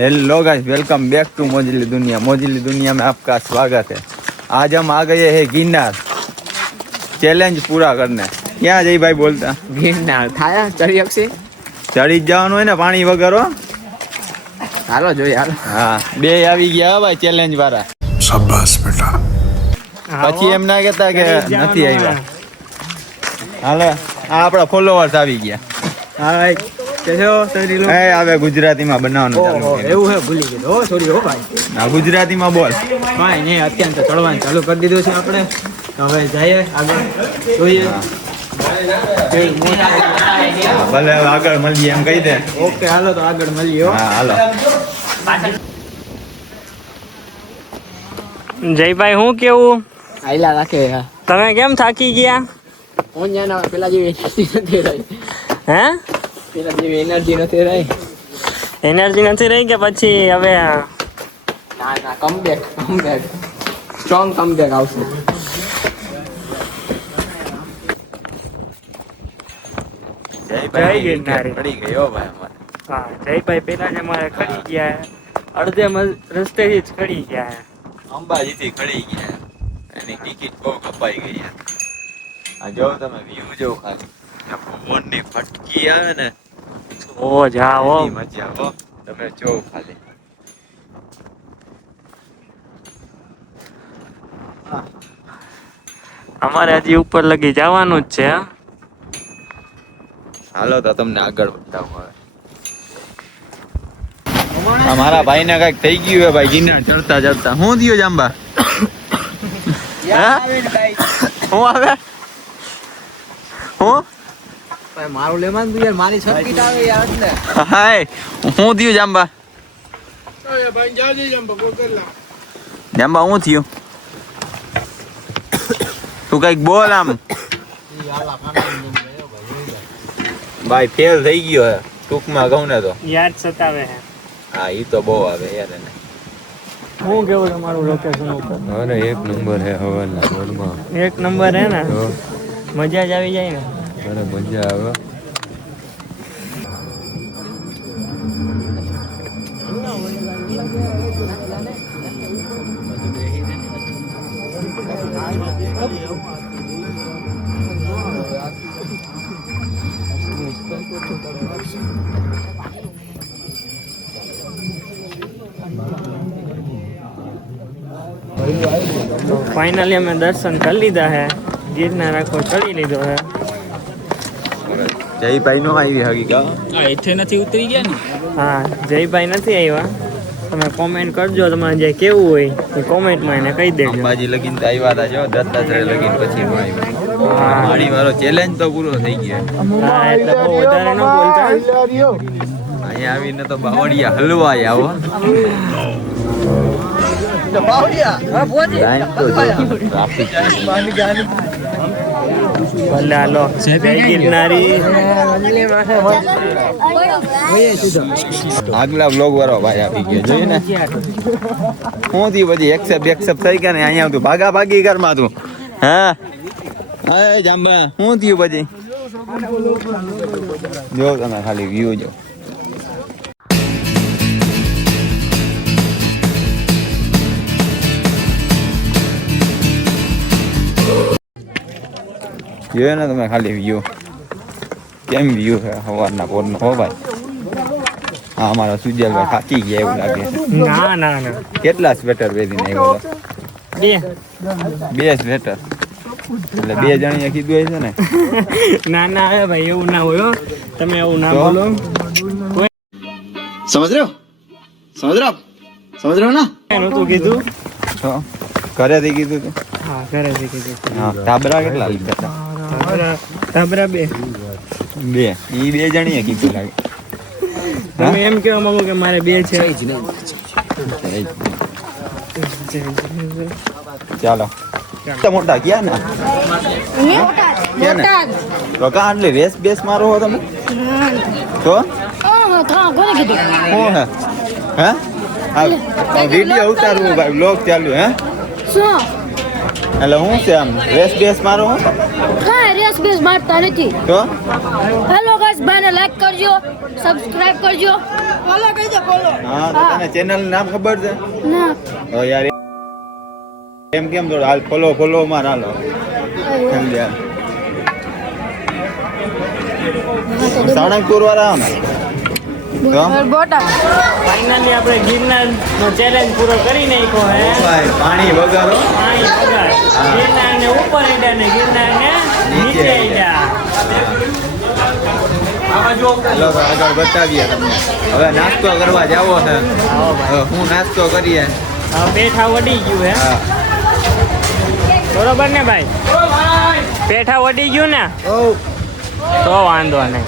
Hello guys, welcome back to मोजिली दुनिया। मोजिली दुनिया में आपका स्वागत है। आज हम आ गए हैं गिरनार चैलेंज पूरा करने। क्या जय भाई बोलता गिरनार थाया चढ़ी શકશે ચડી જ જવાનું હોય ને પાણી વગર હો। હાલો જોઈએ હાલો હા, બે આવી ગયા હો ભાઈ ચેલેન્જ વાળા। શાબાશ બેટા। પછી એમ ના કહેતા કે નથી આવ્યા। હાલે આ આપણા ફોલોવર્સ આવી ગયા। હા ભાઈ કેસો સોરી લો એ આવે ગુજરાતીમાં બનાવવાનું ચાલુ કર્યું। એવું હે ભૂલી ગયો હો સોરી હો ભાઈ। હા, ગુજરાતીમાં બોલ। કાઈ નહીં અત્યારે તો ચડવાનું ચાલુ કરી દીધું છે આપણે। તો હવે જઈએ આગળ જોઈએ ભલે આગળ મળીએ એમ કહી દે। ઓકે હાલો તો આગળ મળીએ હો। હા હાલો। જયભાઈ હું કેવું આઈલા રાખે તમે કેમ થાકી ગયા હું જાના પેલા જેવી એનર્જી નથી રહી। હે પેલા જેવી એનર્જી નથી રહી। એનર્જી નથી રહી કે પછી હવે ના ના કમબેક સ્ટ્રોંગ કમબેક આવશે। જય ગિરનારી। પડી ગયો ભાઈ અમારે। હા જયભાઈ પેલા જ અમારે ખડી ગયા અડધે રસ્તેથી જ ખડી ગયા અંબાજીથી ખડી ગયા। એની ટિકિટ બહુ કપાઈ ગઈ। આ જો તમે વ્યૂ જો ખાલી પવનની ફટકી આવે ને ઓ જાઓ એની મજા હો। તમે જો ખાલી અમારે હજી ઉપર લગી જવાનું જ છે હા? હાલો તો તમને આગળ બતાવું હવે। મારા ભાઈ ને કઈક થઈ ગયું હે ભાઈ ગિરનાર ચડતા ચડતા। હું થયો જાંબા? હું આવે હું ભાઈ મારું લેવાનું તું યાર મારી સર્કિટ આવે યાર એટલે હાય હું થયું જાંબા? જાંબા હું થયું? તું કઈક બોલ આમ। ભાઈ ફેલ થઈ ગયો હે ટૂંકમાં કહું ને તો। યાદ સતાવે છે હા ઈ તો બહુ આવે યાર એને। હું કેવું તમારું લોકેશન ઉપર અરે એક નંબર હે હવાના રોડમાં એક નંબર હે ને મજા જ આવી જાય ને અરે મજા આવે તો ફાઇનલી અમે દર્શન કરી લીધા હે ગિરનાર આખો ચડી લીધો હે। જયભાઈ નો આવી હકીકા હા જયભાઈ નથી આવ્યા તમે કોમેન્ટ કરજો તમારે જે કેવું હોય એ કોમેન્ટમાં એને કહી દેજો। અંબાજી લગીન તો આવ્યા હતા જો દત્તાત્રેય લગીન પછી નો આવ્યા। હા મારી વાળો ચેલેન્જ તો પૂરો થઈ ગયો। હા એટલે બહુ વધારે ન બોલતા અહીંયા આવીને તો બાવળિયા હલવાય આવો। લાઈન તો જો ટ્રાફિક ભલે હાલો જય ગિરનારી। આગલા બ્લોગ વાળો ભાઈ આવી ગયો જોઈ ને હું થી પછી એક્સેપ્ટ થઈ ગયા ને અહીંયા તું ભાગા ભાગી ઘરમાં તું। હા હા જાંબા હું થયું પછી જો તમે ખાલી વ્યૂ જો। જોયો ને તમે ખાલી વ્યૂ કેમ વ્યૂ છે સવારના પોરનો હો ભાઈ। હા અમારા સુજલભાઈ થાકી ગયા એવું લાગે છે। ના ના ના કેટલા સ્વેટર પહેરીને આવ્યો હતો? બે સ્વેટર એટલે બે જણીએ કીધું છે ને। ના ના હવે ભાઈ એવું ના હોય હો તમે એવું ના બોલો। સમજ રહ્યો ના નહોતું કીધું તો ઘરેથી કીધું તું? હા ઘરેથી કીધું હા ધાબરા કેટલા લીધા હતા? ધાબરા બે બે ઈ બે જણીએ કીધું લાગે। તમે એમ કેવા માંગો કે મારે બે છે ચાલો મોટા ક્યાં ને તો કાં આટલી રેસ બેસ મારો હો તમે તો શું હે હે વિડીયો ઉતારવું ભાઈ બ્લોગ ચાલુ હે એટલે હું છે આમ રેસ બેસ મારો હો રેસ બેસ મારતા નથી તો હેલો ગાઈસ હરેશભાઈને લાઈક કરજો, સબસ્ક્રાઇબ કરજો, ફોલો કરજો ફોલો. હા તો તને ચેનલ નામ ખબર છે? ના તો યાર એમ કેમ થોડું હાલ ફોલો માં હાલો સમજ્યા. સાળંગપુર વાળા આવો ને તો બોટા ફાઇનલી આપણે ગિરનારનો ચેલેન્જ પૂરો કરી નાખ્યો હે. ભાઈ પાણી વગાડો. પાણી પગાર ગિરનારને ઉપર ઈડા ને ગિરનારને નીચે ઈડા. ચાલો તો આગળ બતાવીએ તમને. હવે નાસ્તો કરવા જાવો છે. આવો ભાઈ. હવે હું નાસ્તો કરીએ. હવે પેઠા વડી ગયું હે. હા બરોબર ને ભાઈ? પેઠા વડી ગયું ને ઓ તો વાંધો નહીં.